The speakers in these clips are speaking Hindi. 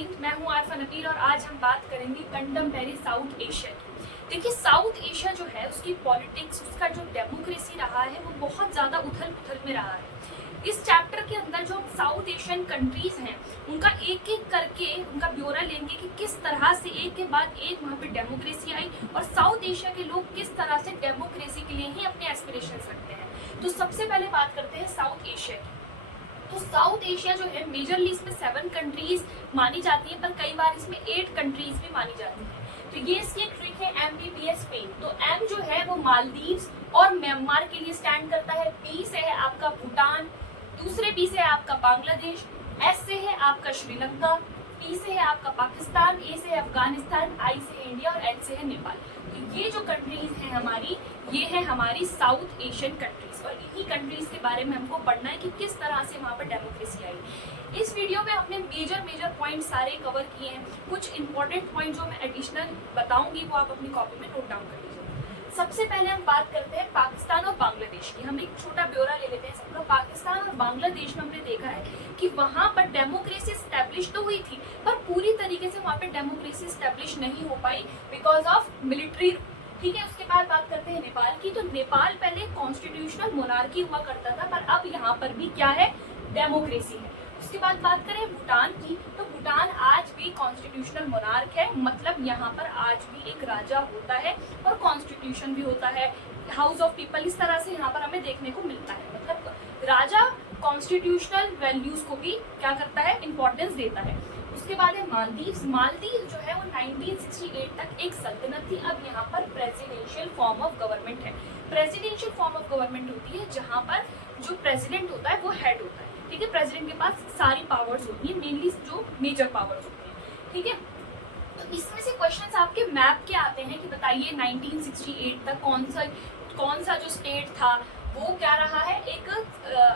हिंद, मैं हूँ आरफा नबील और आज हम बात करेंगे कंटेम्परेरी साउथ एशिया की। देखिए, साउथ एशिया जो है उसकी पॉलिटिक्स, उसका जो डेमोक्रेसी रहा है वो बहुत ज़्यादा उथल पुथल में रहा है। इस चैप्टर के अंदर जो साउथ एशियन कंट्रीज हैं उनका एक एक करके उनका ब्यौरा लेंगे कि किस तरह से एक के बाद एक वहाँ पे डेमोक्रेसी आई और साउथ एशिया के लोग किस तरह से डेमोक्रेसी के लिए ही अपने एस्पिरेशंस रखते हैं। तो सबसे पहले बात करते हैं साउथ एशिया की। तो साउथ एशिया जो है मेजरली इसमें 7 कंट्रीज मानी जाती है, पर कई बार इसमें 8 कंट्रीज भी मानी जाती है। तो ये इसकी एक ट्रिक है MBBS स्पेन। तो M जो है वो मालदीव्स और म्यांमार के लिए स्टैंड करता है। B से है आपका भूटान, दूसरे B से है आपका बांग्लादेश, S से है आपका श्रीलंका, P से है आपका पाकिस्तान, A से है अफगानिस्तान, I से है इंडिया और N से है नेपाल। तो ये जो कंट्रीज हैं हमारी, ये है हमारी साउथ एशियन कंट्रीज और इन्हीं कंट्रीज के बारे में हमको पढ़ना है कि किस तरह से वहाँ पर डेमोक्रेसी आई। इस वीडियो में हमने मेजर पॉइंट सारे कवर किए हैं। कुछ इंपॉर्टेंट पॉइंट जो मैं एडिशनल बताऊंगी वो आप अपनी कॉपी में नोट डाउन कर लीजिए। सबसे पहले हम बात करते हैं पाकिस्तान और बांग्लादेश की। हम एक छोटा ब्यौरा ले लेते हैं सबका। पाकिस्तान और बांग्लादेश में हमने देखा है कि वहाँ पर डेमोक्रेसी स्टैब्लिश तो हुई थी, पर पूरी तरीके से वहाँ पर डेमोक्रेसी स्टैब्लिश नहीं हो पाई बिकॉज ऑफ मिलिट्री। ठीक है, उसके बाद बात करते हैं नेपाल की। तो नेपाल पहले कॉन्स्टिट्यूशनल मोनार्की हुआ करता था, पर अब यहाँ पर भी क्या है, डेमोक्रेसी है। उसके बाद बात करें भूटान की, तो भूटान आज भी कॉन्स्टिट्यूशनल मोनार्क है, मतलब यहाँ पर आज भी एक राजा होता है और कॉन्स्टिट्यूशन भी होता है, हाउस ऑफ पीपल, इस तरह से यहाँ पर हमें देखने को मिलता है। मतलब राजा कॉन्स्टिट्यूशनल वैल्यूज को भी क्या करता है, इंपॉर्टेंस देता है। उसके बाद है मालदीव्स। मालदीव जो है वो 1968 तक एक सल्तनत थी। अब यहाँ पर प्रेसिडेंशियल फॉर्म ऑफ गवर्नमेंट है। प्रेसिडेंशियल फॉर्म ऑफ गवर्नमेंट होती है जहाँ पर जो प्रेसिडेंट होता है वो हेड होता है। ठीक है, प्रेसिडेंट के पास सारी पावर्स होती है, मेनली जो मेजर पावर्स होती है। ठीक है, तो इसमें से क्वेश्चंस आपके मैप के आते हैं कि बताइए 1968 तक कौन सा जो स्टेट था वो क्या रहा है, एक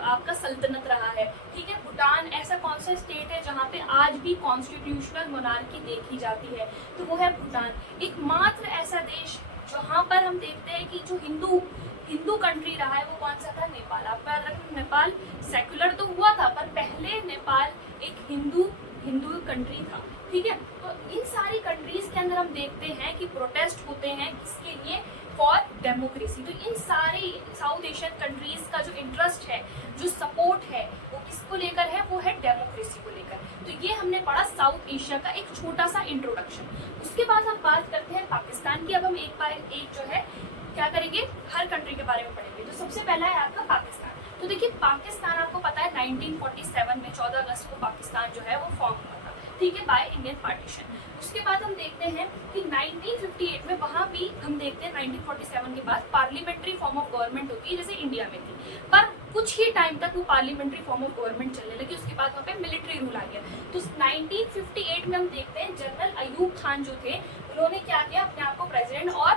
आपका सल्तनत रहा है। ठीक है, भूटान ऐसा कौन सा स्टेट है जहाँ पे आज भी कॉन्स्टिट्यूशनल मोनार्की देखी जाती है, तो वो है भूटान। एकमात्र ऐसा देश जहाँ पर हम देखते हैं कि जो हिंदू कंट्री रहा है वो कौन सा था, नेपाल। आपको याद रखना, नेपाल सेक्युलर तो हुआ था पर पहले नेपाल एक हिंदू कंट्री था। ठीक है, तो इन सारी कंट्रीज के अंदर हम देखते हैं कि प्रोटेस्ट होते हैं किसके लिए, फॉर डेमोक्रेसी। तो इन सारी साउथ एशियन कंट्रीज का जो इंटरेस्ट है, जो सपोर्ट है, वो किसको लेकर है, वो है डेमोक्रेसी को लेकर। तो ये हमने पढ़ा साउथ एशिया का एक छोटा सा इंट्रोडक्शन। उसके बाद हम बात करते हैं पाकिस्तान की। अब हम एक जो है क्या करेंगे, हर कंट्री के बारे में पढ़ेंगे। तो सबसे पहला है आपका पाकिस्तान। तो देखिए, पाकिस्तान आपको पता है 1947 में 14 अगस्त को पाकिस्तान जो है वो फॉर्म हुआ था। ठीक है, बाय इंडियन पार्टीशन। उसके बाद हम देखते हैं कि 1958 में वहाँ भी हम देखते हैं 1947 के बाद पार्लियामेंट्री फॉर्म ऑफ गवर्नमेंट होती है जैसे इंडिया में थी, पर कुछ ही टाइम तक वो पार्लियामेंट्री फॉर्म ऑफ गवर्नमेंट चलने लगी। उसके बाद वहाँ पे मिलिट्री रूल आ गया। तो 1958 में हम देखते हैं जनरल अयूब खान जो थे उन्होंने क्या किया, अपने आप को प्रेसिडेंट और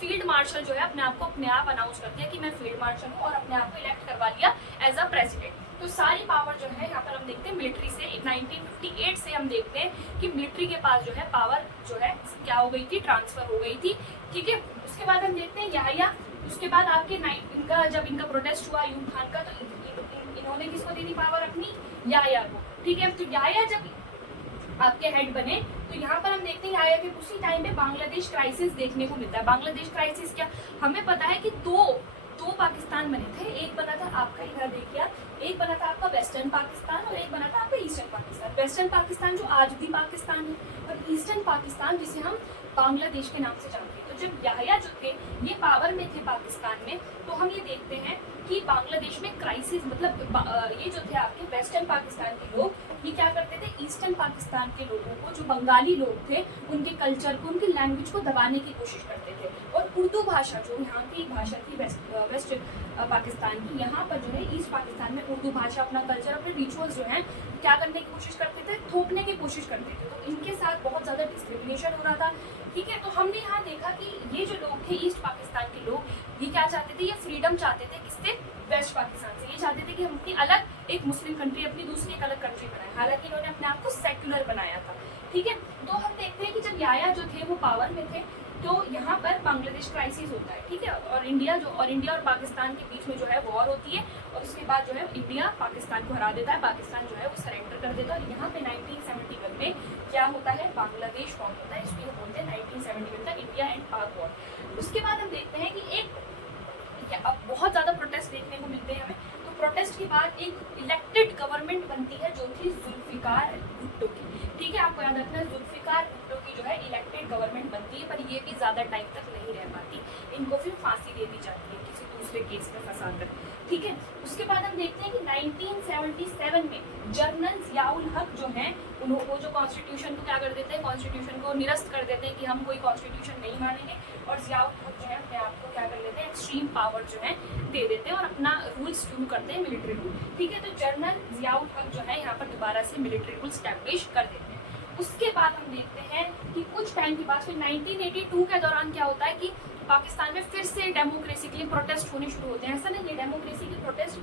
फील्ड मार्शल जो है अपने आप अनाउंस कर दिया कि मैं फील्ड मार्शल हूँ और अपने आप को इलेक्ट करवा लिया एज अ प्रेसिडेंट। तो सारी पावर जो है यहाँ पर हम देखते हैं मिलिट्री से 1958 से हम देखते हैं कि मिलिट्री के पास जो है पावर जो है क्या हो गई थी, ट्रांसफर हो गई थी। ठीक है, उसके बाद हम देखते हैं याहिया। उसके बाद आपके जब इनका प्रोटेस्ट हुआ अयूब खान का, तो इन्होंने किसको दी थी पावर, अपनी याहिया को। ठीक है, तो याहिया जब आपके हेड बने तो यहाँ पर हम देखते हैं याहिया के उसी टाइम पे बांग्लादेश क्राइसिस देखने को मिलता है। बांग्लादेश क्राइसिस क्या, हमें पता है कि दो पाकिस्तान बने थे। एक बना था आपका, इधर देखिए, एक बना था आपका वेस्टर्न पाकिस्तान और एक बना था आपका ईस्टर्न पाकिस्तान। वेस्टर्न पाकिस्तान जो आज भी पाकिस्तान है और ईस्टर्न पाकिस्तान जिसे हम बांग्लादेश के नाम से जानते हैं। तो जब याहिया जो थे ये पावर में थे पाकिस्तान में, तो हम ये देखते हैं कि बांग्लादेश में क्राइसिस, मतलब ये जो थे आपके वेस्टर्न पाकिस्तान के लोग, ये क्या करते थे, ईस्टर्न पाकिस्तान के लोगों को, जो बंगाली लोग थे, उनके कल्चर को, उनकी लैंग्वेज को दबाने की कोशिश करते थे। और उर्दू भाषा जो यहाँ की भाषा थी वेस्ट पाकिस्तान की, यहाँ पर जो है ईस्ट पाकिस्तान में उर्दू भाषा, अपना कल्चर, अपने रिचुअल्स जो हैं क्या करने की कोशिश करते थे, थोपने की कोशिश करते थे। तो इनके साथ बहुत ज़्यादा डिस्क्रिमिनेशन हो रहा था। ठीक है, तो हमने यहाँ देखा कि ये जो लोग थे ईस्ट पाकिस्तान के लोग, ये क्या चाहते थे, ये फ्रीडम चाहते थे किससे, वेस्ट पाकिस्तान से। ये चाहते थे कि हम अपनी अलग एक मुस्लिम कंट्री, अपनी दूसरी एक अलग कंट्री बनाए। हालांकि इन्होंने अपने आप को सेक्युलर बनाया था। ठीक है, तो हम देखते हैं कि जब याहिया जो थे वो पावर में थे, तो यहाँ पर बांग्लादेश क्राइसिस होता है। ठीक है, और इंडिया और पाकिस्तान के बीच में जो है वॉर होती है और उसके बाद जो है इंडिया पाकिस्तान को हरा देता है, पाकिस्तान जो है वो सरेंडर कर देता है। और यहाँ पे 1971 में बांग्लादेश फॉर्म होता है, इसको बोलते हैं 1971 का इंडिया एंड पाक वॉर। उसके बाद हम देखते हैं कि अब बहुत ज़्यादा प्रोटेस्ट देखने को मिलते हैं हमें। तो प्रोटेस्ट के बाद एक इलेक्टेड गवर्नमेंट बनती है जो थी जुल्फिकार भुट्टो की। ठीक है, आपको याद रखना है जुल्फिकार भुट्टो की जो है इलेक्टेड गवर्नमेंट बनती है, पर ये भी ज़्यादा टाइम तक नहीं रह पाती, इनको फिर फांसी दे दी जाती है किसी दूसरे केस में फंसा कर। ठीक है, उसके बाद हम देखते हैं कि 1977 में जनरल जियाउल हक जो हैं वो जो कॉन्स्टिट्यूशन को क्या कर देते हैं, कॉन्स्टिट्यूशन को निरस्त कर देते हैं कि हम कोई कॉन्स्टिट्यूशन नहीं मानेंगे, और जियाउल हक जो है अपने आप को क्या कर लेते हैं, एक्सट्रीम पावर जो है दे देते हैं और अपना रूल शुरू करते हैं, मिलिट्री रूल। ठीक है, तो जनरल जियाउल हक जो है यहाँ पर दोबारा से मिलिट्री रूल स्टैब्लिश कर देते हैं। उसके बाद हम देखते हैं कि कुछ टाइम के बाद फिर 1982 के दौरान क्या होता है कि पाकिस्तान में फिर से डेमोक्रेसी के लिए प्रोटेस्ट होने शुरू होते हैं। ऐसा नहीं है, डेमोक्रेसी के प्रोटेस्ट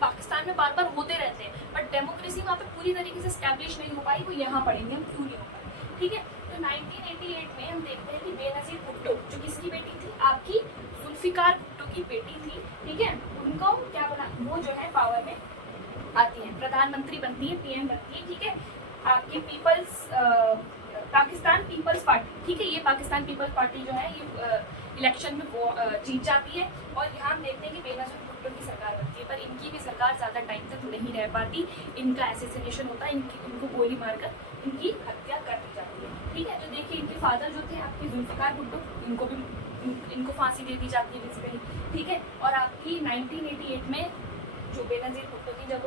पाकिस्तान में बार बार होते रहते हैं, बट डेमोक्रेसी वहाँ पे पूरी तरीके से स्टैब्लिश नहीं हो पाई, वो यहाँ पढ़ेंगे हम क्यों नहीं हो पाई। ठीक है, तो 1988 में हम देखते हैं कि बेनज़ीर भुट्टो जो किसकी बेटी थी, आपकी जुल्फिकार भुट्टो की बेटी थी। ठीक है, उनको क्या बना, वो जो है पावर में आती है, प्रधानमंत्री बनती है, PM बनती है। ठीक है, आपकी पाकिस्तान पीपल्स पार्टी। ठीक है, ये पाकिस्तान पीपल्स पार्टी जो है ये इलेक्शन में वो जीत जाती है, और यहाँ हम देखते हैं कि बेनज़ीर भुट्टो की सरकार बनती है, पर इनकी भी सरकार ज़्यादा टाइम तक नहीं रह पाती, इनका एसेसिनेशन होता है, इनको गोली मारकर इनकी हत्या कर दी जाती है। ठीक है, तो देखिए इनके फादर जो थे आपके जुल्फिकार भुट्टो, इनको फांसी दे दी जाती है बेसिकली। ठीक है, और आपकी 1988 में जो बेनज़ीर भुट्टो थी, जब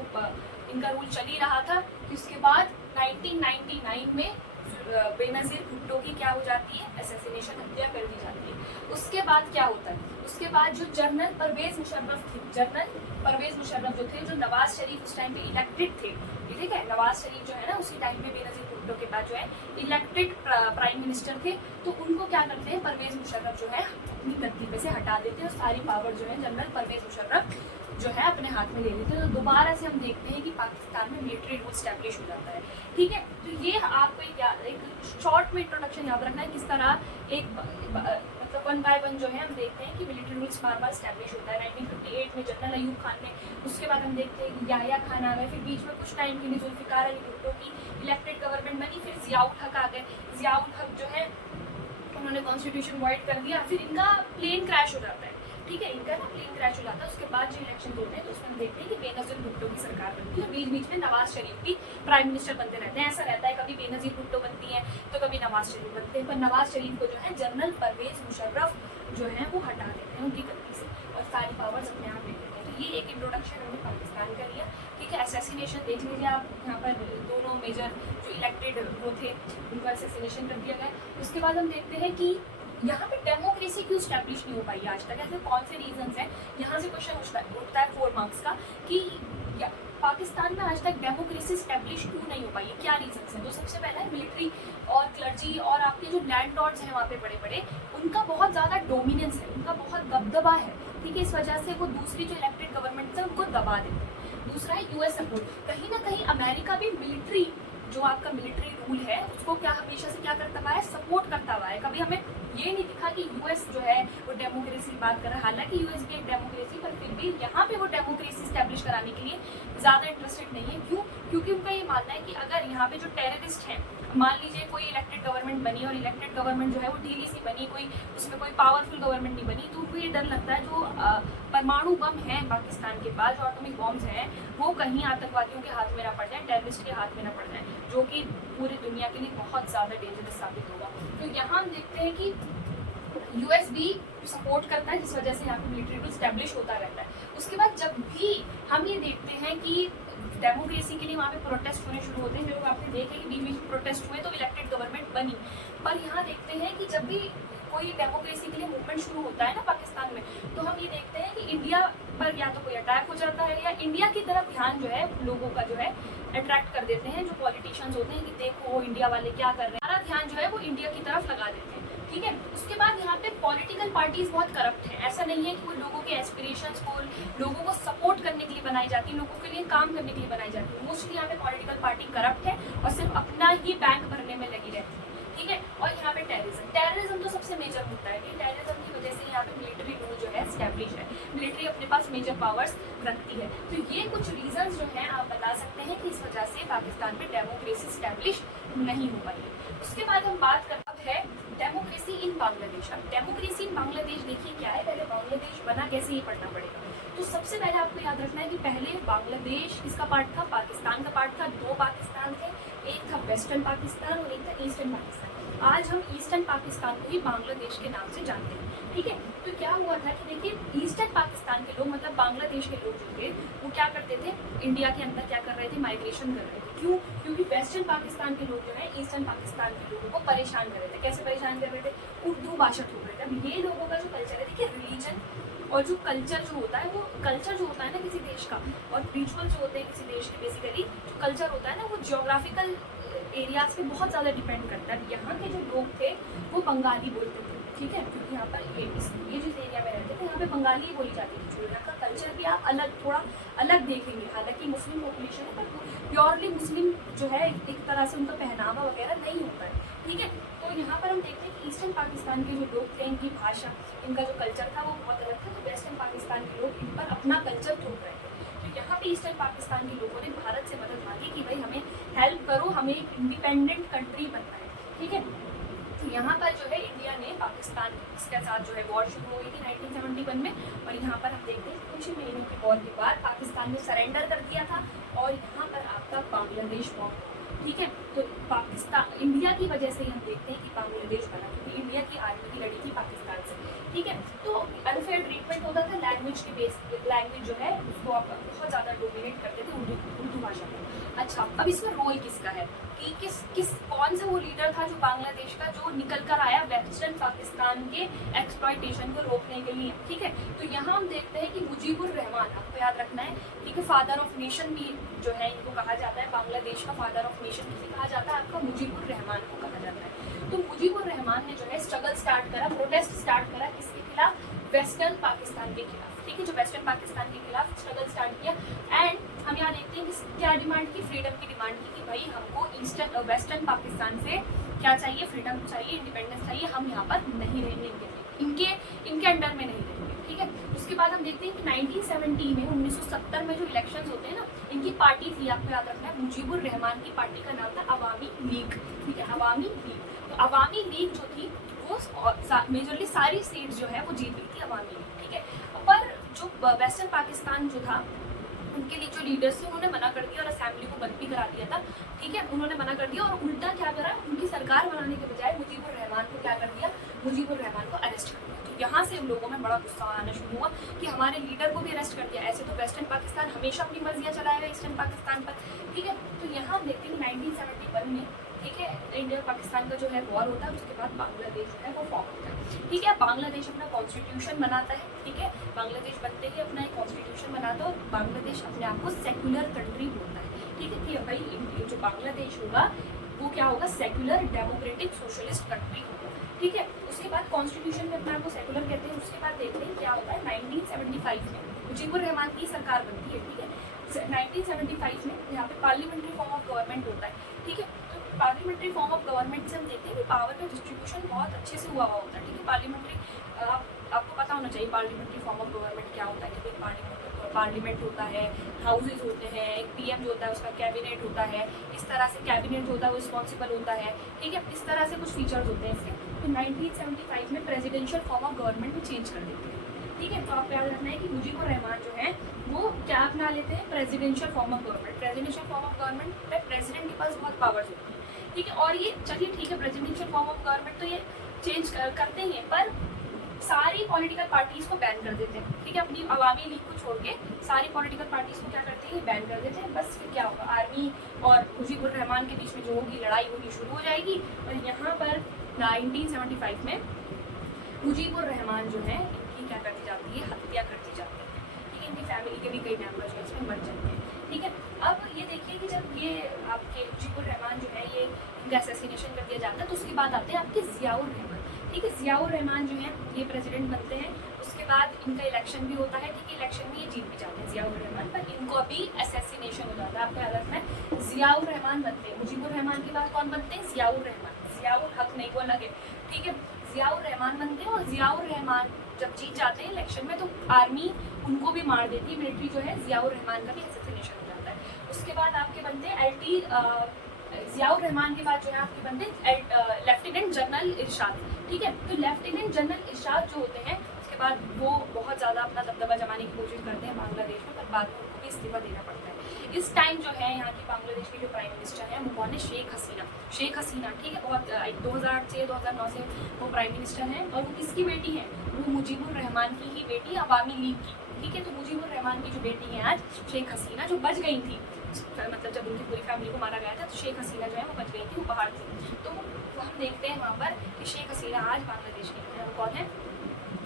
इनका रूल चल ही रहा था, उसके बाद 1999 में बेनज़ीर भुट्टो की क्या हो जाती है, एसेसिनेशन, हत्या कर दी जाती है। उसके बाद क्या होता है, उसके बाद जो जनरल परवेज़ मुशर्रफ थे, जनरल परवेज़ मुशर्रफ जो थे, जो नवाज शरीफ उस टाइम पे इलेक्टेड थे। ठीक है, नवाज शरीफ जो है ना उसी टाइम पे बेनज़ीर भुट्टो के बाद जो है इलेक्टेड प्राइम मिनिस्टर थे, तो उनको क्या करते हैं, परवेज़ मुशर्रफ जो है अपनी गद्दी पे से हटा देते हैं और सारी पावर जो है जनरल परवेज़ मुशर्रफ जो है अपने हाथ में ले लेते हैं। तो दोबारा से हम देखते हैं कि पाकिस्तान में मिलिट्री रूल स्टैब्लिश हो जाता है। ठीक है, तो ये आपको एक शॉर्ट में इंट्रोडक्शन याद रखना है, किस तरह एक मतलब 1 बाय 1 जो है हम देखते हैं कि मिलिट्री रूल्स बार बार स्टैब्लिश होता है। 1958 में जनरल अयूब खान ने, उसके बाद हम देखते हैं कि याह्या खान आ गए, फिर बीच में कुछ टाइम के लिए जुल्फिकार अली भुट्टो की इलेक्टेड गवर्नमेंट बनी, फिर जियाउल हक आ गए। जियाउल हक जो है उन्होंने कॉन्स्टिट्यूशन वाइड कर दिया, फिर इनका प्लेन क्रैश हो जाता है। ठीक है, इनका ना प्लेन क्रैश हो जाता है। उसके बाद जो इलेक्शन होते हैं तो उसमें हम देखते हैं कि बेनज़ीर भुट्टो की सरकार बनती है, और बीच बीच में नवाज शरीफ भी प्राइम मिनिस्टर बनते रहते हैं। ऐसा रहता है, कभी बेनज़ीर भुट्टो बनती है तो कभी नवाज शरीफ बनते हैं, पर नवाज शरीफ को जो है जनरल परवेज़ मुशर्रफ जो है वो हटा देते हैं उनकी गद्दी से, और सारी पावर्स अपने आप ले लेते हैं। तो ये एक इंट्रोडक्शन हमने पाकिस्तान का लिया। ठीक है, एसेसिनेशन देख लीजिए आप, यहाँ पर दोनों मेजर जो इलेक्टेड वो थे उनको एसेसिनेशन कर दिया गया। उसके बाद हम देखते हैं कि यहाँ पे डेमोक्रेसी क्यों स्टैब्लिश नहीं हो पाई आज तक, ऐसे कौन से रीजंस हैं। यहाँ से क्वेश्चन उठता है 4 मार्क्स का कि पाकिस्तान में आज तक डेमोक्रेसी स्टैब्लिश क्यों नहीं हो पाई है, क्या रीजंस हैं। तो सबसे पहला है मिलिट्री और क्लर्जी और आपके जो लैंड लॉर्ड्स हैं वहाँ पे बड़े बड़े, उनका बहुत ज़्यादा डोमिनेंस है, उनका बहुत दबदबा है। ठीक है, इस वजह से वो दूसरी जो इलेक्टेड गवर्नमेंट है उनको दबा देते हैं। दूसरा है US सपोर्ट, कहीं ना कहीं अमेरिका भी मिलिट्री जो आपका मिलिट्री रूल है उसको क्या हमेशा से क्या करता हुआ है, सपोर्ट करता हुआ है। कभी हमें ये नहीं दिखा कि US जो है वो डेमोक्रेसी की बात कर रहा है, हालांकि US भी एक डेमोक्रेसी, पर फिर भी यहाँ पे वो डेमोक्रेसी स्टैब्लिश कराने के लिए ज़्यादा इंटरेस्टेड नहीं है। क्यों? क्योंकि उनका ये मानना है कि अगर यहाँ पे जो टेररिस्ट हैं, मान लीजिए कोई इलेक्टेड गवर्नमेंट बनी और इलेक्टेड गवर्नमेंट जो है वो ढीली सी बनी, कोई उसमें कोई पावरफुल गवर्नमेंट नहीं बनी, तो उनको ये डर लगता है जो परमाणु बम है पाकिस्तान के पास, जो एटॉमिक बॉम्ब्स हैं, वो कहीं आतंकवादियों के हाथ में ना पड़ जाए, टेररिस्ट के हाथ में ना पड़ जाए, जो कि पूरी दुनिया के लिए बहुत ज़्यादा डेंजरस साबित होगा। तो यहाँ हम देखते हैं कि US भी सपोर्ट करता है, जिस वजह से यहाँ पे मिलिट्री रूल स्टैब्लिश होता रहता है। उसके बाद जब भी हम ये देखते हैं कि डेमोक्रेसी के लिए वहाँ पे प्रोटेस्ट होने शुरू होते हैं, जो आपने देखे कि बीच बीच में प्रोटेस्ट हुए तो इलेक्टेड गवर्नमेंट बनी, पर यहाँ देखते हैं कि जब भी कोई डेमोक्रेसी के लिए मूवमेंट शुरू होता है ना पाकिस्तान में, तो हम ये देखते हैं कि इंडिया पर या तो कोई अटैक हो जाता है, या इंडिया की तरफ ध्यान जो है लोगों का जो है अट्रैक्ट कर देते हैं, जो पॉलिटिशियंस होते हैं कि देखो इंडिया वाले क्या कर रहे हैं, सारा ध्यान जो है वो इंडिया की तरफ लगा देते हैं। ठीक है, उसके बाद यहाँ पे पॉलिटिकल पार्टीज बहुत करप्ट हैं। ऐसा नहीं है कि वो लोगों के एस्पिरेशंस को, लोगों को सपोर्ट करने के लिए बनाई जाती है, लोगों के लिए काम करने के लिए बनाई जाती है। मोस्टली यहाँ पे पॉलिटिकल पार्टी करप्ट है और सिर्फ अपना ही बैंक भरने में लगी रहती है। ठीक है। और यहाँ पे टेररिज्म तो सबसे मेजर मुद्दा है कि टेररिज्म की वजह से यहाँ पे मिलिट्री रूल जो है स्टैब्लिश है, मिलिट्री अपने पास मेजर पावर्स रखती है। तो ये कुछ रीजंस जो हैं आप बता सकते हैं कि इस वजह से पाकिस्तान में डेमोक्रेसी स्टैब्लिश नहीं हो पाई है। उसके बाद हम बात कर अब है डेमोक्रेसी इन बांग्लादेश। अब डेमोक्रेसी इन बांग्लादेश देखिए क्या है, पहले बांग्लादेश बना कैसे ये पढ़ना पड़ेगा। तो सबसे पहले आपको याद रखना है कि पहले बांग्लादेश किसका पार्ट था, पाकिस्तान का पार्ट था। दो पाकिस्तान थे, एक था वेस्टर्न पाकिस्तान और एक था ईस्टर्न पाकिस्तान। आज हम ईस्टर्न पाकिस्तान को ही बांग्लादेश के नाम से जानते हैं, ठीक है। तो क्या हुआ था कि देखिए ईस्टर्न पाकिस्तान के लोग मतलब बांग्लादेश के लोग जो थे वो क्या करते थे, इंडिया के अंदर क्या कर रहे थे, माइग्रेशन कर रहे थे। क्यों? क्योंकि वेस्टर्न पाकिस्तान के लोग जो है ईस्टर्न पाकिस्तान के लोगों को परेशान कर रहे थे। कैसे परेशान कर रहे थे? उर्दू भाषा थोप रहे थे। अब ये लोगों का जो कल्चर है, देखिए रिलीजन और जो कल्चर जो होता है, वो कल्चर जो होता है ना किसी देश का, और रिचुअल जो होते हैं किसी देश के, बेसिकली जो कल्चर होता है ना वो जियोग्राफिकल एरियाज पे बहुत ज़्यादा डिपेंड करता है। यहाँ के जो लोग थे वो बंगाली बोलते थे, ठीक है, क्योंकि यहाँ पर ये जिस एरिया में रहते थे यहाँ पे बंगाली ही बोली जाती थी। यहाँ का कल्चर भी आप थोड़ा अलग देखेंगे। हालांकि मुस्लिम पॉपुलेशन है पर प्योरली मुस्लिम जो है एक तरह से उनका पहनावा वगैरह नहीं होता है, ठीक है। तो यहाँ पर हम देखते हैं कि ईस्टर्न पाकिस्तान के जो लोग थे इनकी भाषा, इनका जो कल्चर था वो बहुत अलग था। तो वेस्टर्न पाकिस्तान के लोग इन पर अपना कल्चर थोप रहे थे। तो यहाँ पे ईस्टर्न पाकिस्तान के लोगों ने भारत से मदद मांगी कि भाई हमें हेल्प करो, हमें एक इंडिपेंडेंट कंट्री बनना है, ठीक है। तो यहाँ पर जो है इंडिया ने पाकिस्तान के साथ जो है वॉर शुरू हुई थी 1971 में, और यहाँ पर हम देखते हैं कुछ ही महीनों की वॉर के बाद पाकिस्तान ने सरेंडर कर दिया था और यहाँ पर आपका बांग्लादेश फॉर्म, ठीक है। तो पाकिस्तान इंडिया की वजह से हम देखते हैं कि बांग्लादेश बना, क्योंकि इंडिया की आर्मी की लड़ी थी पाकिस्तान से, ठीक है। तो अनफेयर ट्रीटमेंट होता था लैंग्वेज के बेस, लैंग्वेज जो है उसको आप बहुत ज़्यादा डोमिनेट करते थे उर्दू भाषा में। अच्छा, अब इसमें रोल किसका है कि कौन सा वो लीडर था जो बांग्लादेश का जो निकल कर आया वेस्टर्न पाकिस्तान के एक्सप्लॉयटेशन को रोकने के लिए, ठीक है। तो यहाँ हम देखते हैं कि मुजीबुर रहमान, आपको याद रखना है, ठीक है, फादर ऑफ नेशन भी जो है इनको कहा जाता है, बांग्लादेश का फादर ऑफ नेशन भी कहा जाता है, आपका मुजीबुर रहमान को कहा जाता है। तो मुजीबुर रहमान ने जो है स्ट्रगल स्टार्ट करा, प्रोटेस्ट स्टार्ट करा, किसके खिलाफ? वेस्टर्न पाकिस्तान के खिलाफ, ठीक है, जो वेस्टर्न पाकिस्तान के खिलाफ स्ट्रगल स्टार्ट किया। एंड हम यहाँ देखते हैं कि क्या डिमांड की? फ्रीडम की डिमांड की कि भाई हमको ईस्टर्न वेस्टर्न पाकिस्तान से क्या चाहिए? फ्रीडम चाहिए, इंडिपेंडेंस चाहिए, हम यहाँ पर नहीं रहेंगे, इनके अंडर में नहीं रहेंगे, ठीक है। उसके बाद हम देखते हैं कि 1970 में 1970 में जो इलेक्शंस होते हैं ना, इनकी पार्टी थी, आपको याद रखना है, मुजीबुर रहमान की पार्टी का नाम था अवामी लीग, ठीक है, अवामी लीग। तो अवामी लीग जो थी वो मेजरली सारी सीट्स जो है वो जीत गई थी अवामी लीग, ठीक है। पर जो वेस्टर्न पाकिस्तान जो था उनके लिए जो लीडर्स थे उन्होंने मना कर दिया और असेंबली को बंद भी करा दिया था, ठीक है, उन्होंने मना कर दिया। और उल्टा क्या करा, उनकी सरकार बनाने के बजाय मुजीबुर रहमान को क्या कर दिया? मुजीबुर रहमान को अरेस्ट कर दिया। तो यहाँ से उन लोगों में बड़ा गुस्सा आना शुरू हुआ कि हमारे लीडर को भी अरेस्ट कर दिया। ऐसे तो वेस्टर्न पाकिस्तान हमेशा अपनी मर्जियाँ चलाएगा ईस्टर्न पाकिस्तान पर, ठीक है। तो यहाँ हम देखते हैं 1971 में, ठीक है, इंडिया पाकिस्तान का जो है वॉर होता है, उसके बाद बांग्लादेश जो है वो फॉर्म होता है, ठीक है। बांग्लादेश अपना कॉन्स्टिट्यूशन बनाता है, ठीक है, बांग्लादेश बनते ही अपना एक कॉन्स्टिट्यूशन बनाता है और बांग्लादेश अपने आप को सेक्युलर कंट्री बोलता है, ठीक है, कि भाई जो बांग्लादेश होगा वो क्या होगा? सेक्युलर डेमोक्रेटिक सोशलिस्ट कंट्री होगा, ठीक है। उसके बाद कॉन्स्टिट्यूशन में अपना आपको सेक्युलर कहते हैं। उसके बाद देखते हैं क्या होता है 1975 में मुजीबुर रहमान की सरकार बनती है, ठीक है। 1975 में यहाँ पे पार्लियामेंट्री फॉर्म ऑफ गवर्नमेंट होता है, ठीक है। तो पार्लियामेंट्री फॉर्म ऑफ गवर्नमेंट से हम देखते हैं कि पावर का डिस्ट्रीब्यूशन बहुत अच्छे से हुआ होता है, ठीक है। आपको पता होना चाहिए पार्लियामेंट्री फॉर्म ऑफ गवर्नमेंट क्या होता है, कि पार्लियामेंट होता है, हाउसेज होते हैं, एक पीएम जो होता है उसका कैबिनेट होता है, इस तरह से कैबिनेट जो होता है वो रिस्पॉन्सिबल होता है, ठीक है, इस तरह से कुछ फीचर्स होते हैं इसके। तो 1975 में प्रेसिडेंशियल फॉर्म ऑफ गवर्नमेंट में चेंज कर देते हैं, ठीक है। तो आपको याद रखना है कि मुजीबुर रहमान जो है वो क्या अपना लेते हैं? Presidential form of government. Presidential form of government में प्रेसिडेंट के पास बहुत पावर्स होती है, ठीक है। और ये चलिए ठीक है, प्रेसिडेंशियल फॉर्म ऑफ गवर्नमेंट तो ये चेंज करते ही हैं, पर सारी पॉलिटिकल पार्टीज को बैन कर देते हैं, ठीक है। अपनी अवामी लीग को छोड़ के सारी पॉलिटिकल पार्टीज को क्या करते हैं? बैन कर देते हैं। बस फिर क्या होगा? आर्मी और मुजीबुर रहमान के बीच में जो होगी लड़ाई होगी शुरू हो जाएगी। और यहाँ पर 1975 में मुजीबुर रहमान जो है इनकी क्या करती जाती है? हत्या करती जाती है, ठीक है। इनकी फैमिली के भी कई मेंबर्स जो है इसमें मर जाते हैं, ठीक है। अब ये देखिए कि जब ये आपके मुजीबुर रहमान जो है ये इनका असैसिनेशन कर दिया जाता है, तो उसके बाद आते हैं आपके ज़ियाउर रहमान, ठीक है। ज़ियाउर रहमान जो है ये प्रेसिडेंट बनते हैं। उसके बाद इनका इलेक्शन भी होता है, ठीक है, इलेक्शन में ये जीत भी जाते हैं ज़ियाउर रहमान, पर इनको अभी असैसिनेशन हो जाता है। आपको याद रखना है ज़ियाउर रहमान बनते हैं, मुजीबुर रहमान के बाद कौन बनते हैं? ज़ियाउर रहमान। जियाउल हक नहीं बोलना के, ठीक है, जियाउर रहमान बनते हैं और जियाउर रहमान जब जीत जाते हैं इलेक्शन में तो आर्मी उनको भी मार देती है, मिलिट्री जो है जियाउर रहमान का भी असैसिनेशन हो जाता है। उसके बाद आपके बनते हैं जियाउर रहमान के बाद जो है आपके बनते हैं लेफ्टिनेंट जनरल इरशाद, ठीक है। तो लेफ्टिनेंट जनरल इरशाद जो होते हैं उसके बाद वो बहुत ज़्यादा अपना दबदबा जमाने की कोशिश करते हैं बांग्लादेश में, पर बाद में उनको भी इस्तीफा देना पड़ता है। इस टाइम जो है यहाँ की बांग्लादेश की जो प्राइम मिनिस्टर है वो कौन है, शेख हसीना, ठीक है। बहुत 2008 से 2009 से वो प्राइम मिनिस्टर हैं और वो किसकी बेटी हैं, वो मुजीबुर रहमान की ही बेटी अवामी लीग की, ठीक है। तो मुजीबुर रहमान की जो बेटी है आज शेख हसीना, जो बच गई थी, मतलब जब उनकी पूरी फैमिली को मारा गया था तो शेख हसीना जो है वो बच गई थी, वो बाहर थी। तो हम देखते हैं वहाँ पर कि शेख हसीना आज बांग्लादेश की है, वो कौन है,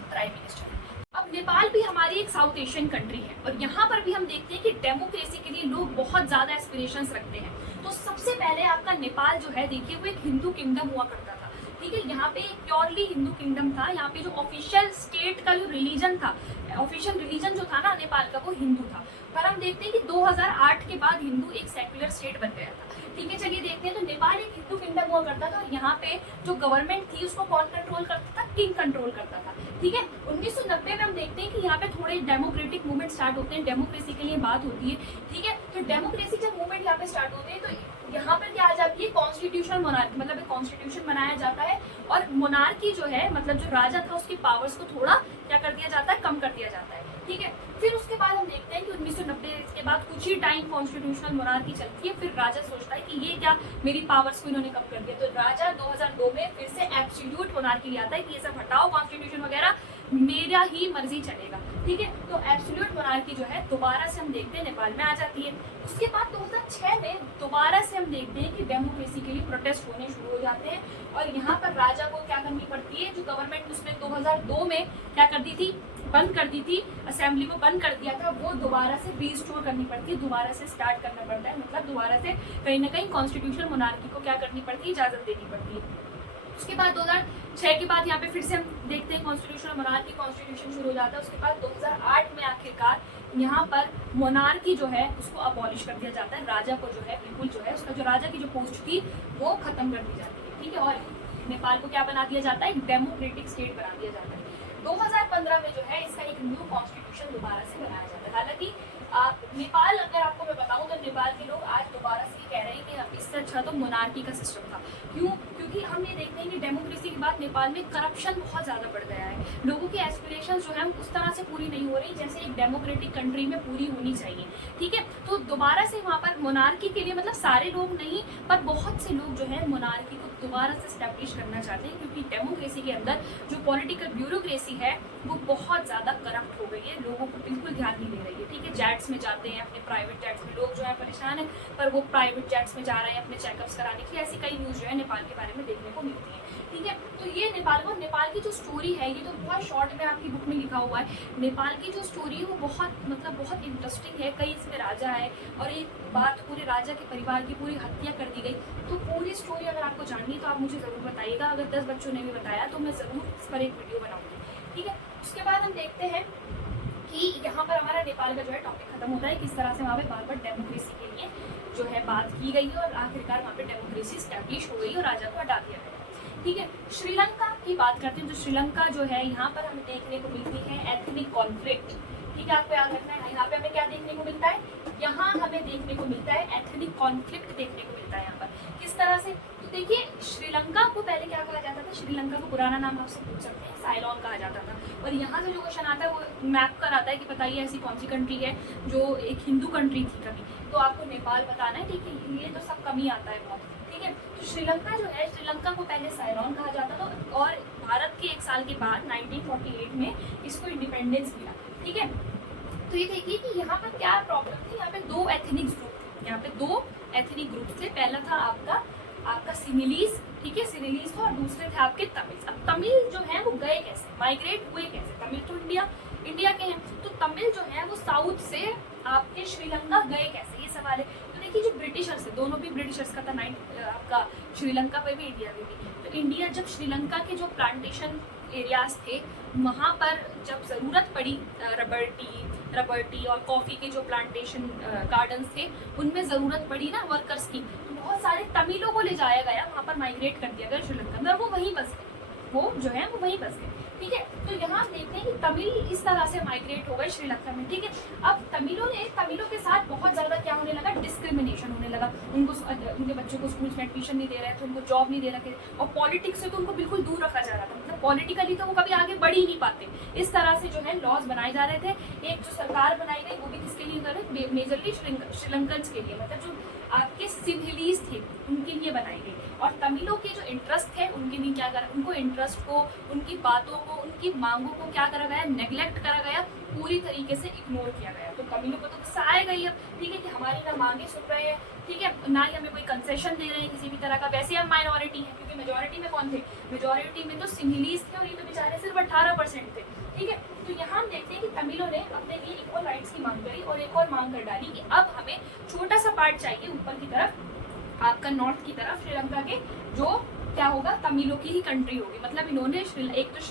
प्राइम मिनिस्टर है। अब नेपाल भी हमारी एक साउथ एशियन कंट्री है और यहाँ पर भी हम देखते हैं कि डेमोक्रेसी के लिए लोग बहुत ज़्यादा एस्पिरेशंस रखते हैं। तो सबसे पहले आपका नेपाल जो है देखिए वो एक हिंदू किंगडम हुआ करता था, ठीक है। यहाँ पे एक प्योरली हिंदू किंगडम था। यहाँ पे जो ऑफिशियल स्टेट का जो रिलीजन था, ऑफिशियल रिलीजन जो था ना नेपाल का, वो हिंदू था। पर हम देखते हैं कि 2008 के बाद हिंदू एक सेक्युलर स्टेट बन गया था, ठीक है। चलिए देखते हैं, तो नेपाल एक हिंदू किंगडम हुआ करता था और यहाँ पे जो गवर्नमेंट थी उसको कौन कंट्रोल करता था, किंग कंट्रोल करता था, ठीक है। 1990 में हम देखते हैं कि यहाँ पे थोड़े डेमोक्रेटिक मूवमेंट स्टार्ट होते हैं, डेमोक्रेसी के लिए बात होती है, ठीक है। तो डेमोक्रेसी जब मूवमेंट यहाँ पे स्टार्ट होते हैं तो यहाँ पर क्या आ जाती है, कॉन्स्टिट्यूशनल मोनार्की, मतलब एक कॉन्स्टिट्यूशन बनाया जाता है और मोनार्की जो है, मतलब जो राजा था उसकी पावर्स को थोड़ा क्या कर दिया जाता है, कम कर दिया जाता है, ठीक है। फिर उसके बाद हम देखते हैं कि 1990 के बाद कुछ ही टाइम कॉन्स्टिट्यूशनल मोनार्की चलती है, फिर राजा सोचता है कि ये क्या मेरी पावर्स को इन्होंने कम कर दिया, तो राजा 2002 में फिर से एब्सोल्यूट मोनार्की ले आता है कि ये सब हटाओ, कॉन्स्टिट्यूशन वगैरह मेरा ही मर्जी चलेगा, ठीक है। तो एब्सोल्यूट मोनार्की जो है दोबारा से हम देखते हैं नेपाल में आ जाती है। उसके बाद 2006 में दोबारा से हम देखते हैं कि डेमोक्रेसी के लिए प्रोटेस्ट होने शुरू हो जाते हैं और यहाँ पर राजा को क्या करनी पड़ती है, जो गवर्नमेंट उसने 2002 में क्या कर दी थी, बंद कर दी थी, असेंबली को बंद कर दिया था, वो दोबारा से रीस्टोर करनी पड़ती है, दोबारा से स्टार्ट करना पड़ता है, मतलब दोबारा से कहीं ना कहीं कॉन्स्टिट्यूशनल मोनार्की को क्या करनी पड़ती है, इजाजत देनी पड़ती है। उसके बाद 2006 के बाद यहाँ पे फिर से हम देखते हैं कॉन्स्टिट्यूशनल मोनार्की, कॉन्स्टिट्यूशन शुरू हो जाता है। उसके बाद 2008 में आखिरकार यहाँ पर मोनार्की जो है उसको अबॉलिश कर दिया जाता है, राजा को जो है बिल्कुल जो है उसका जो राजा की जो पोस्ट थी वो खत्म कर दी जाती है, ठीक है। और नेपाल को क्या बना दिया जाता है, एक डेमोक्रेटिक स्टेट बना दिया जाता है। 2015 में जो है इसका एक न्यू कॉन्स्टिट्यूशन दोबारा से बनाया जाता है। हालांकि नेपाल, अगर आपको मैं बताऊं तो नेपाल के लोग आज दोबारा से ये कह रहे हैं कि इससे अच्छा तो मोनार्की का सिस्टम था। क्यों? क्योंकि हम ये देखते हैं कि डेमोक्रेसी के बाद नेपाल में करप्शन बहुत ज़्यादा बढ़ गया है, लोगों की एस्पिरेशन जो है उस तरह से पूरी नहीं हो रही जैसे एक डेमोक्रेटिक कंट्री में पूरी होनी चाहिए, ठीक है। तो दोबारा से वहाँ पर मोनार्की के लिए, मतलब सारे लोग नहीं पर बहुत से लोग जो है मोनार्की को दोबारा से स्टैब्लिश करना चाहते हैं, क्योंकि डेमोक्रेसी के अंदर जो पॉलिटिकल ब्यूरोक्रेसी है वो बहुत ज़्यादा करप्ट हो गई है, लोगों को बिल्कुल ध्यान नहीं दे रही है, ठीक है। जेट्स में जाते हैं, अपने प्राइवेट जेट्स में, लोग जो है परेशान है पर वो प्राइवेट जेट्स में जा रहे हैं अपने चेकअप्स कराने के लिए, ऐसी कई न्यूज़ जो है नेपाल के बारे में देखने को मिलती है, ठीक है। तो ये नेपाल की जो स्टोरी है, ये तो बहुत शॉर्ट में आपकी बुक में लिखा हुआ है। नेपाल की जो स्टोरी है वो बहुत इंटरेस्टिंग है, कई इसमें राजा है और एक बात, पूरे राजा के परिवार की पूरी हत्या कर दी गई। तो पूरी स्टोरी अगर आपको जाननी तो आप मुझे ज़रूर बताइएगा, अगर 10 बच्चों ने भी बताया तो मैं ज़रूर इस पर एक वीडियो बनाऊंगी, ठीक है। उसके बाद हम देखते हैं कि यहाँ पर हमारा नेपाल का जो है टॉपिक खत्म होता है, किस तरह से वहाँ पे बार डेमोक्रेसी के लिए जो है बात की गई है और आखिरकार वहाँ पे डेमोक्रेसी स्टैब्लिश हो गई और राजा को हटा दिया गया, ठीक है। श्रीलंका की बात करते हैं, जो श्रीलंका जो है यहाँ पर हमें देखने को मिलती है एथनिक कॉन्फ्लिक्ट, ठीक है। आपको याद रखना है, यहाँ पे हमें क्या देखने को मिलता है, यहाँ हमें देखने को मिलता है एथनिक कॉन्फ्लिक्ट देखने को मिलता है यहाँ पर। किस तरह से, तो देखिए श्रीलंका को पहले क्या कहा जाता था, श्रीलंका को पुराना नाम आपसे पूछ सकते हैं, साइलोन कहा जाता था। और यहाँ से जो क्वेश्चन आता है वो मैप कराता है कि बताइए ऐसी कौन सी कंट्री है जो एक हिंदू कंट्री थी कभी, तो आपको नेपाल बताना है, ठीक है। ये तो सब कम ही आता है बहुत, ठीक है। तो श्रीलंका जो है, श्रीलंका को पहले साइलोन कहा जाता था और भारत के 1 साल के बाद 1948 में इसको इंडिपेंडेंस मिला, ठीक है। तो ये देखिए कि यहाँ पर क्या प्रॉब्लम थी, यहाँ पे 2 एथनिक ग्रुप थे, यहाँ पे 2 एथनिक ग्रुप थे। पहला था आपका सिमिलीज, ठीक है, सिमिलीज था, और दूसरे थे आपके तमिल। अब तमिल जो है वो गए कैसे, माइग्रेट हुए कैसे, तमिल तो इंडिया के हैं, तो तमिल जो है वो साउथ से आपके श्रीलंका गए कैसे, ये सवाल है। तो देखिए जो ब्रिटिशर्स है, दोनों भी ब्रिटिशर्स का था, आपका श्रीलंका पे भी इंडिया में भी, तो इंडिया जब श्रीलंका के जो प्लांटेशन एरियाज थे वहाँ पर जब ज़रूरत पड़ी रबर टी और कॉफ़ी के जो प्लांटेशन गार्डन्स थे उनमें ज़रूरत पड़ी ना वर्कर्स की, तो बहुत सारे तमिलों को ले जाया गया, वहाँ पर माइग्रेट कर दिया गया श्रीलंका में, और वो वहीं बस गए, वो जो है वो वहीं बस गए। ठीक है, तो यहाँ आप देखते हैं कि तमिल इस तरह से माइग्रेट हो गए श्रीलंका में। ठीक है, अब तमिलों के साथ बहुत ज़्यादा क्या होने लगा, डिस्क्रिमिनेशन होने लगा। उनके बच्चों को स्कूल्स में एडमिशन नहीं दे रहे थे, उनको जॉब नहीं दे रहे थे, और पॉलिटिक्स से तो उनको बिल्कुल दूर रखा जा रहा था, मतलब पॉलिटिकली तो वो कभी आगे बढ़ ही नहीं पाते। इस तरह से जो है लॉज बनाए जा रहे थे। एक जो सरकार बनाई गई वो भी किसके लिए, मेजरली श्रीलंकन्स के लिए, मतलब जो आपके सिंहलीज थे उनके लिए बनाई गई। और तमिलों के जो इंटरेस्ट थे उनके लिए क्या करा, उनको इंटरेस्ट को, उनकी बातों को, उनकी मांगों को क्या करा गया, नेग्लेक्ट करा गया, पूरी तरीके से इग्नोर किया गया। तो तमिलों को तो गुस्सा आएगा ही अब, ठीक है, कि हमारी ना मांगे सुन रहे हैं, ठीक है, ना ही हमें कोई कंसेशन दे रहे हैं किसी भी तरह का। वैसे हम माइनॉरिटी हैं, क्योंकि मेजोरिटी में कौन थे, मेजोरिटी में तो सिंहलीज थे, और ये तो बेचारे सिर्फ 18% थे। ठीक है, तो यहाँ हम देखते हैं कि तमिलों ने अपने लिए इक्वल राइट्स की मांग करी, और एक और मांग कर डाली कि अब हमें छोटा सा पार्ट चाहिए ऊपर की तरफ, आपका नॉर्थ की तरफ श्रीलंका के, जो क्या होगा, तमिलों की ही कंट्री होगी। मतलब इन्होंने एक तो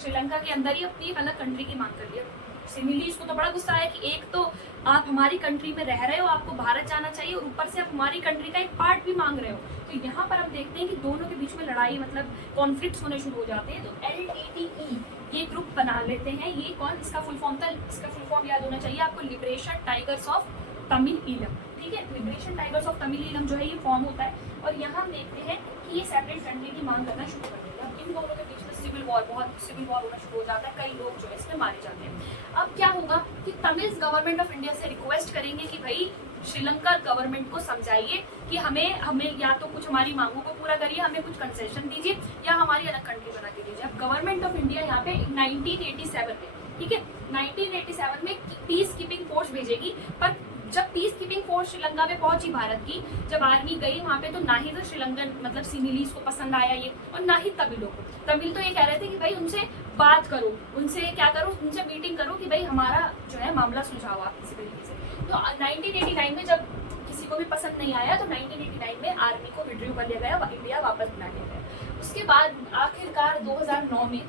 श्रीलंका के अंदर ही अपनी एक अलग कंट्री की मांग कर लिया। सिमिलीज को तो बड़ा गुस्सा आया कि एक तो आप हमारी कंट्री में रह रहे हो, आपको भारत जाना चाहिए, और ऊपर से आप हमारी कंट्री का एक पार्ट भी मांग रहे हो। तो यहाँ पर हम देखते हैं कि दोनों के बीच में लड़ाई, मतलब कॉन्फ्लिक्ट्स होने शुरू हो जाते हैं। तो LTTE ये ग्रुप बना लेते हैं। ये कौन, इसका फुल फॉर्म याद होना चाहिए आपको, liberation tigers of Tamil Eelam. ठीक है, liberation tigers of Tamil Eelam जो है ये फॉर्म होता है। और यहाँ हम देखते हैं कि ये सेपरेट कंट्री की मांग करना शुरू कर देते हैं। अब इन दोनों के बीच में सिविल वॉर होना शुरू हो जाता है, कई लोग जो है इसमें मारे जाते हैं। अब क्या होगा कि तमिल गवर्नमेंट ऑफ इंडिया से रिक्वेस्ट करेंगे कि भाई श्रीलंका गवर्नमेंट को समझाइए कि हमें या तो कुछ हमारी मांगों को पूरा करिए, हमें कुछ कंसेशन दीजिए, या हमारी अलग कंट्री बना के दीजिए। अब गवर्नमेंट ऑफ इंडिया यहाँ पे 1987 में, ठीक है, 1987 में पीस कीपिंग फोर्स भेजेगी। पर जब पीस कीपिंग फोर्स श्रीलंका में पहुंची भारत की, जब आर्मी गई वहाँ पे, तो ना ही तो श्रीलंकन मतलब सिमिलीज को पसंद आया ये, और ना ही तमिलों को। तमिल तो ये कह रहे थे कि भाई उनसे बात करो, उनसे क्या करो, उनसे मीटिंग करो कि भाई हमारा जो है मामला सुलझाओ आप किसी तरीके से। तो 1989 में जब किसी को भी पसंद नहीं आया, तो 1989 में आर्मी को विड्रू कर लिया गया, इंडिया वापस बुला लिया गया। उसके बाद आखिरकार 2009 में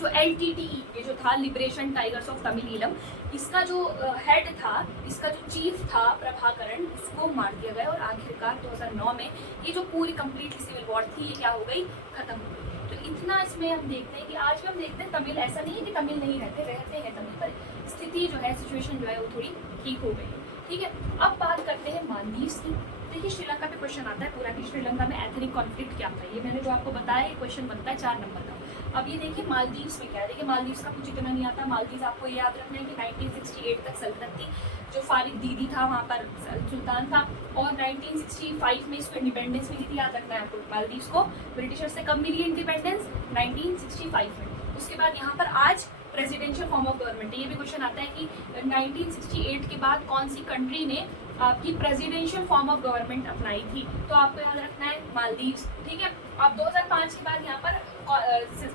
जो LTTE ये जो था, liberation tigers of Tamil Eelam, इसका जो हेड था, इसका जो चीफ था प्रभाकरण, उसको मार दिया गया। और आखिरकार 2009 में ये जो पूरी कंप्लीट सिविल वॉर थी ये क्या हो गई, खत्म हो गई। तो इतना इसमें हम देखते हैं कि आज भी हम देखते हैं तमिल, ऐसा नहीं है कि तमिल नहीं रहते हैं तमिल, पर स्थिति जो है, सिचुएशन जो है वो थोड़ी ठीक हो गई। ठीक है, अब बात करते हैं मालदीव्स की। देखिए श्रीलंका पे क्वेश्चन आता है पूरा कि श्रीलंका में एथनिक कॉन्फ्लिक्ट क्या था। ये मैंने जो आपको बताया, ये क्वेश्चन बनता है 4 नंबर का। अब ये देखिए मालदीव्स में क्या है। देखिए मालदीव्स का कुछ इतना नहीं आता। मालदीव्स आपको ये याद रखना है कि 1968 तक सल्तनत थी, जो फारिद दीदी था वहाँ पर सुल्तान था, और 1965 में इसको इंडिपेंडेंस मिली थी। याद रखना है आपको, मालदीव्स को ब्रिटिशर से कब मिली इंडिपेंडेंस, 1965 में। उसके बाद यहाँ पर आज प्रेसिडेंशियल फॉर्म ऑफ गवर्नमेंट, ये भी क्वेश्चन आता है कि 1968 के बाद कौन सी कंट्री ने आपकी प्रेसिडेंशियल फॉर्म ऑफ गवर्नमेंट अपनाई थी। तो आपको याद रखना है मालदीव्स। ठीक है, अब 2005 के बाद यहाँ पर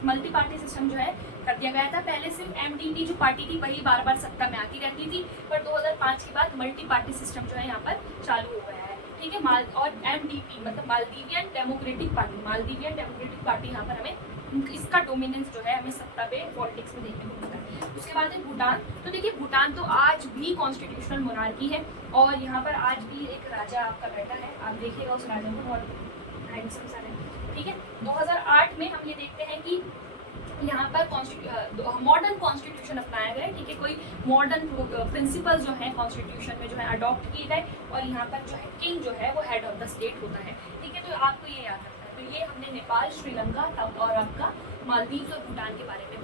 मल्टी पार्टी सिस्टम जो है कर दिया गया था। पहले सिर्फ MDP जो पार्टी थी वही बार बार सत्ता में आती रहती थी, पर 2005 के बाद मल्टी पार्टी सिस्टम जो है यहाँ पर चालू हो गया है। ठीक है, और MDP मतलब मालदीवियन डेमोक्रेटिक पार्टी, यहाँ पर हमें इसका डोमिनेंस जो है हमें सत्ता पे पॉलिटिक्स में देखने को मिलता है। उसके बाद है भूटान। तो देखिए भूटान तो आज भी कॉन्स्टिट्यूशनल मोनार्की है, और यहाँ पर आज भी एक राजा आपका बैठा है। आप देखिएगा उस राजा को, बहुत हैंडसम सा है। ठीक है, 2008 में हम ये देखते हैं कि यहाँ पर मॉडर्न कॉन्स्टिट्यूशन अपनाया गया। ठीक है, कोई मॉडर्न प्रिंसिपल जो है कॉन्स्टिट्यूशन में जो है अडॉप्ट किए गए, और यहाँ पर जो है किंग जो है वो हेड ऑफ द स्टेट होता है। ठीक है, तो आपको ये याद रखना है। तो ये हमने नेपाल, श्रीलंका और आपका मालदीव और भूटान के बारे में